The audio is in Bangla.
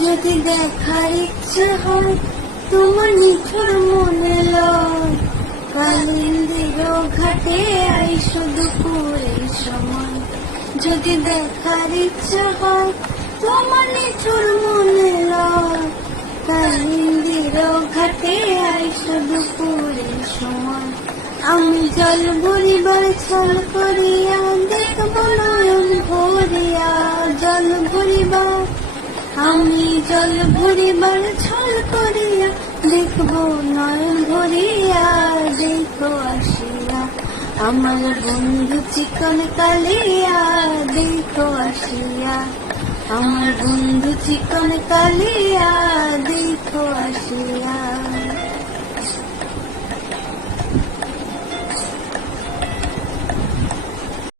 যদি দেখার ইচ্ছে হয় তোমার নিঠুর মনে লয়, কালিন্দির ঘাটে আইসো দুপুরের সময়। যদি দেখার ইচ্ছে হয় তোমার নিঠুর মনে লয়, কালিন্দির ঘাটে আইসো দুপুরের সময়। আমি জল ভরিবার ছল করিয়া দেখব নয়ন ভরিয়া, জল ভরিবার আমি জল ভরিবার ছল করিয়া দেখব নয়ন ভরিয়া। দেখো আসিয়া আমার বন্ধু চিকন কালিয়া, দেখো আসিয়া আমার বন্ধু চিকন কালিয়া, দেখো আসিয়া।